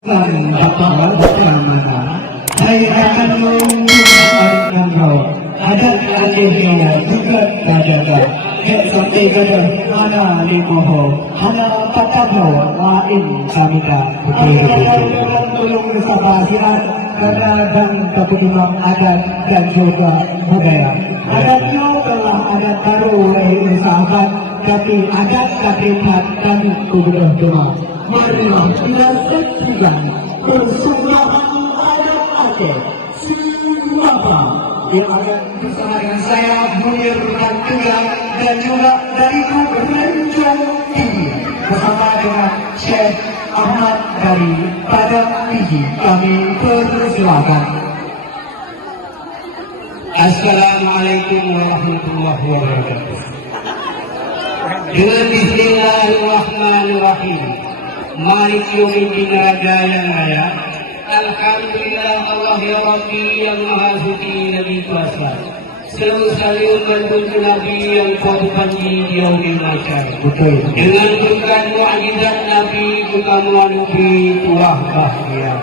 Bapak bagaimana? Saya akan mengumumkan kau. Ada adiknya juga ada. Sampai kata mana limoho, hana patahno lain samita. Tolong sabar karena dan kepentingan adat dan juga budaya. Adatnya telah adat baru lahir sahabat, tapi adat kepentingan kami kubur doa. Marilah kita berpegang persembahkan adat-adat siapa yang akan bersama dengan saya Munir dan Tegang dan juga dari grup Renjong Tinggi bersama dengan Syekh Ahmad dari Padang Tinggi. Kami persilakan. Assalamualaikum warahmatullahi wabarakatuh. Dengan Bismillahirrahmanirrahim. Malik yaumiddin raja yang raya. Alhamdulillah Allah ya Rabbi yang maha suci Nabi kuasa. Selalu saling membantu Nabi yang kuat panji di yaumil mahsyar. Betul. Dengan berkat mukjizat Nabi kita melalui tuah bahagia.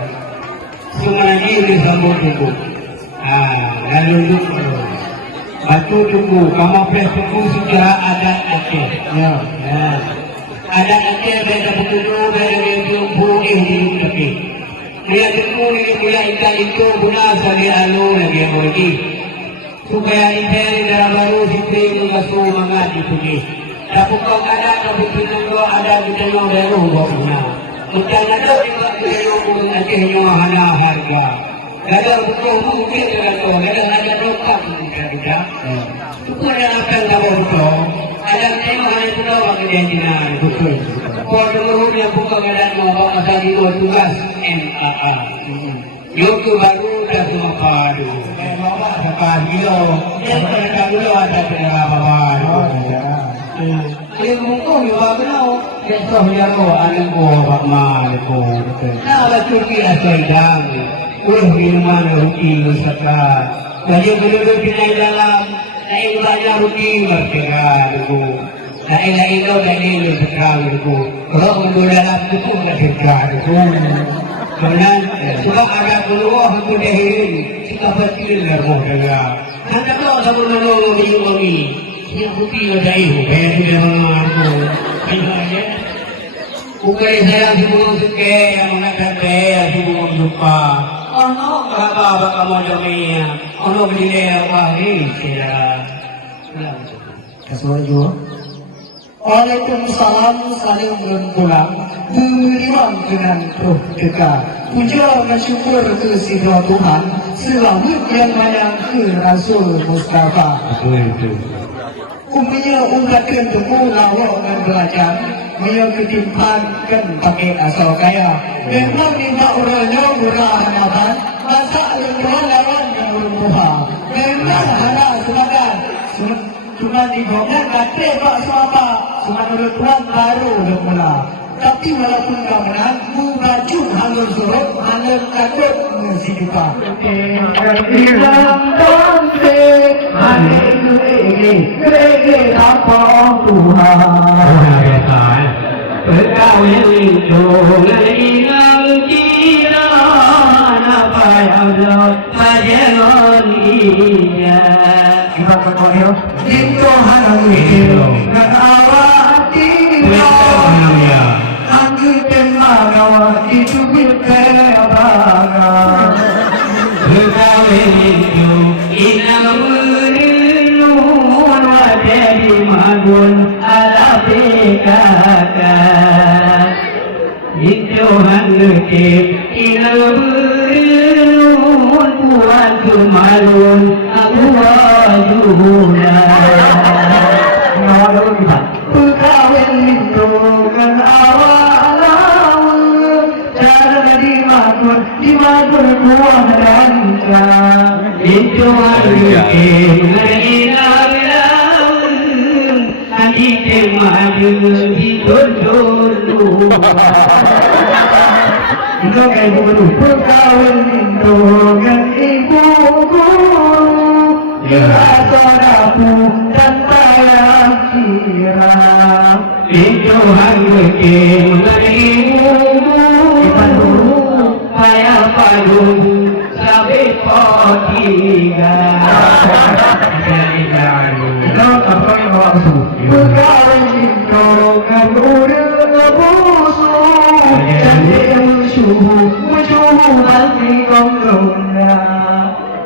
Semuanya disambut tubuh. Lalu lupa. Batu tubuh. Kamu boleh tubuh secara adat Aceh. Ya. Adat Aceh beda bertubuh, beda bertubuh hidup tapi. Dia tubuh ini punya ikan itu guna sebagai anu lagi yang lagi. Supaya ikan darah baru sipri mengasuh mangat dipuji. Tapi kau ada tapi pintu ada di dalam baru bawahnya. Macam ada juga baru nantinya hana harga. Ada buku mungkin dengan kau ada dotak juga. Buku ada apa yang kamu butuh? Ada tengok hanya itu doang kejadian betul. Kau dulu yang buka keadaan mau masa di tugas MAA. Yoku baru dah semua padu. Bawa sepan kilo. Yang mereka dulu ada penerapan baru. Yang mungkin juga kenal. Yang sohnya ko anak ko bakmal ko. Nah lah cuci asaidang. Minuman rugi lusaka. Bagi penduduk di dalam. Lain banyak rugi mereka dulu. Lain-lain lo lain lo sekarang dulu. Kalau untuk dalam itu nggak sekarang dulu. Karena sebab ada keluar untuk dahil kita betul lah mereka. Nanti kalau sama nolong mengimami, yang putih ada itu, kayak tidak mengaku. Ayo. Bukan saya semua suka yang mengatakan saya semua lupa. Ono berapa kamu jamnya? Ono berdiri apa ni? Saya. Kesuaju. Waalaikumsalam saling berpulang. Beriman dengan roh dekat. Puja dan syukur ke Sidra Tuhan. Selamat yang banyak ke Rasul Mustafa. Betul. Umumnya ungkapkan tubuh lawak dan belajar. Ia ketimpan kan pakai asal kaya. Memang minta orangnya murah hanapan. Masa lemah lawan yang bermuha. Memang hana semakan. Cuma dibawa kata pak suapa. Cuma menurut Tuhan baru lemah. Tapi walaupun kau menang, baju halus surut, halus kadut mesti dupa. Hilang bangkit, hari ini, kere apa Tuhan. Perkawin itu hilang jiran apa yang terjadi ia. Kita berdoa itu hari awak tinggal. Angin temaga itu berperangan. Perkawin itu hilang menilun wajah magun ala pekaka. Itu hangatip hilang menilun puan kemalun aku wajuna. Nawalun kita. Perkawin itu kan awal cara di makmur buah ranca. Itu hangatip hilang hati temaju hidup dulu. Itu kayak begitu. Perkawin itu kan ibuku. Saudaraku dan saya kira Itu hangatip beribu. tiga. Ikaw, ako yung mga uso. Pagkain ko ng urang na puso, jadi ang suhu, musuhu ang ikong luna.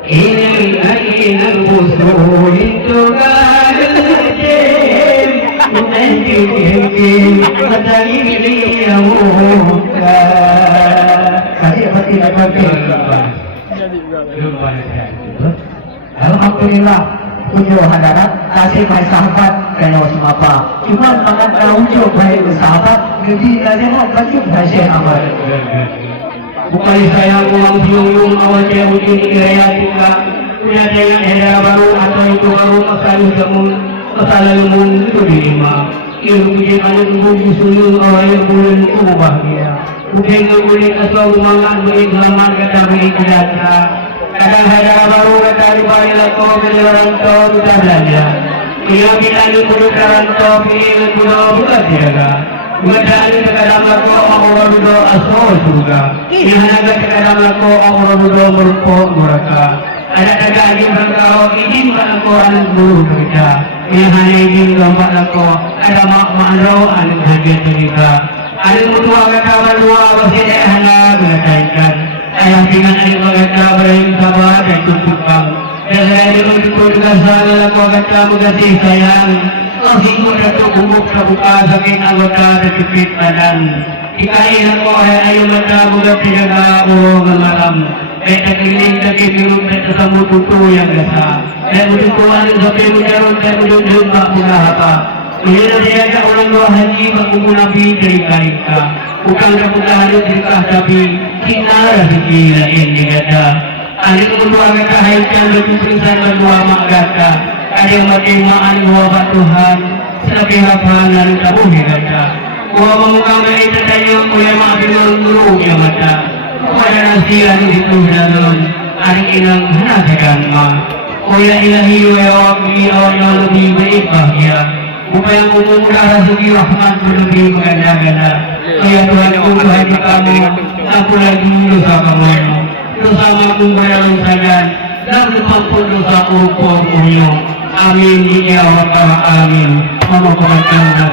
Ini ay ang puso, ito ka nalalim. Hindi, madali niyaw ka. Kasi pati Alhamdulillah, punya hadarat, kasih baik sahabat, kalau semua apa. Cuma makan tahu baik sahabat, jadi nasihat baju baik sahabat. Bukan saya uang siung awal saya uji kiraya juga. Punya saya era baru atau itu baru masalah lumun itu dilima. Ilmu puji mana tunggu disuruh awal bulan itu bahagia. Bukan boleh kasih umangan beri selamat kata beri kerja. Kadang era baru kata dibalik lako kejaran kau tidak belanja. Ia bila dulu karanto pilih dulu bukan tiada. Madali kadang lako orang dulu asal juga. Ihanaga kadang lako orang dulu merupo mereka. Ada daging berkau izin lako anak guru kerja. Ihana izin lompat lako ada mak makro anak haji cerita. Anak mutua kata berdua bersih anak berkaitan. Ayah dengan ayah kata berayu sabar dan tukang. Dan saya dulu juga salah lako kata mengasih sayang. Kasih datuk umum terbuka sakit anggota terjepit badan. Ikain ako ay ayaw mata bulat tinaga o malam. Ay nagkiling na kinilong na sa mututo yung gasa. Ay mututuan sa pimujaron kay mututuan pa mula hapa. Hindi na siya ka ulang haji magmumunabi dari ka. Ukang kaputahan yung dirikah sabi, kinara si Kila ini gada. Ano kumutuan ka kahit yan nagpiprinsan magluwa maagata. Kaya matimaan mo ba Tuhan sa pihaphanan ng tabuhi ganda. Kung mamukang na ito tayo, kuya mga pinulong yung mata. Kaya na siya dito na doon, aring inang hanasagan ma. Kuya ilahiyo ay awag niyo na lubi bait bahya. Upaya mumura sa Rahman lubi maganda-ganda. Kaya Tuhan kung bahagi kami, ako lagi nyo sa kamono. Kasama kong bayaran sa yan, dapat pun dosa upo punya. Amin ya rabbal alamin. Memohon saja.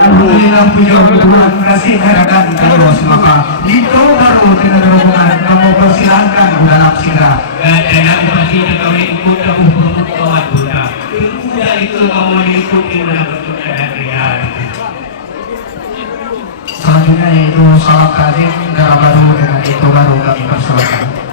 Alhamdulillah puja Tuhan kasih harapan kalau semaka. Itu baru dengan hubungan kamu persilahkan dalam sirah. Dan pasti kau ikut aku untuk kawan buta. Sudah itu kamu ikuti mana betul dan real. Selanjutnya yaitu salam takdim darah baru dengan itu baru kami persilakan.